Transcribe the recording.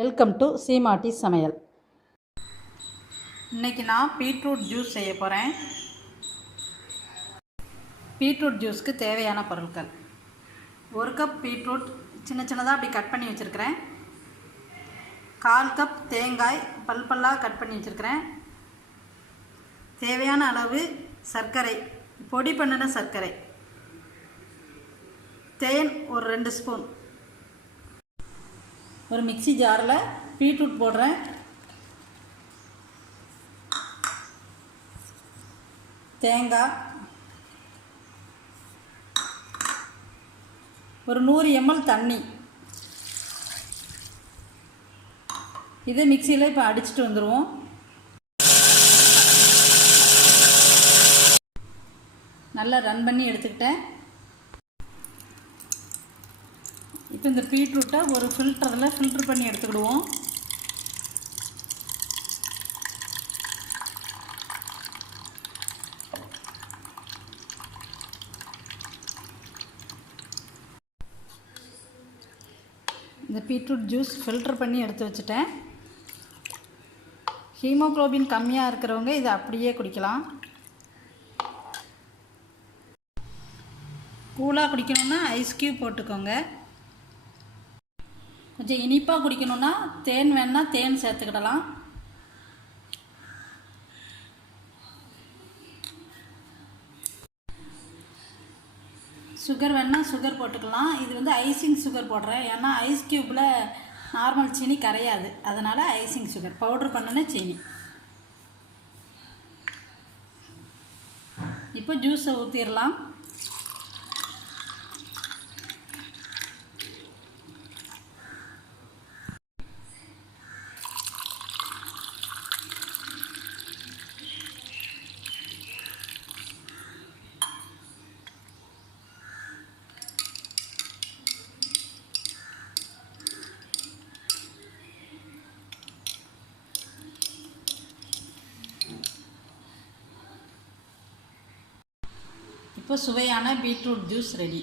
Welcome to சீமாட்டி சமையல். இன்றைக்கி நான் பீட்ரூட் ஜூஸ் செய்ய போகிறேன் பீட்ரூட் ஜூஸ்க்கு தேவையான பொருட்கள். ஒரு கப் பீட்ரூட் சின்ன சின்னதாக அப்படி கட் பண்ணி வச்சுருக்கிறேன். கால் கப் தேங்காய் பல் பல்லாக கட் பண்ணி வச்சுருக்கிறேன். தேவையான அளவு சர்க்கரை பொடி பண்ணின சர்க்கரை. தேன் ஒரு ரெண்டு ஸ்பூன். ஒரு மிக்சி ஜாரில் பீட்ரூட் போடுறேன். தேங்காய். ஒரு நூறு எம்எல் தண்ணி. இதை மிக்சியில் இப்போ அடிச்சுட்டு வந்துடுவோம் நல்லா ரன் பண்ணி எடுத்துக்கிட்டேன். இப்போ இந்த பீட்ரூட்டை ஒரு ஃபில்டரில் ஃபில்ட்ரு பண்ணி எடுத்துக்கிடுவோம். இந்த பீட்ரூட் ஜூஸ் ஃபில்டர் பண்ணி எடுத்து வச்சுட்டேன். ஹீமோக்ளோபின் கம்மியாக இருக்கிறவங்க இதை அப்படியே குடிக்கலாம். கூலாக குடிக்கணுன்னா ஐஸ் கியூப் போட்டுக்கோங்க. கொஞ்சம் இனிப்பாக குடிக்கணுன்னா தேன் வேணால் தேன் சேர்த்துக்கிடலாம். சுகர் வேணால் சுகர் போட்டுக்கலாம். இது வந்து ஐசிங் சுகர் போடுறேன். ஏன்னா ஐஸ் க்யூப்பில் நார்மல் சீனி கரையாது. அதனால் ஐசிங் சுகர் பவுட்ரு பண்ணின சீனி. இப்போ ஜூஸை ஊற்றிடலாம் இப்போ சுவையான பீட்ரூட் ஜூஸ் ரெடி.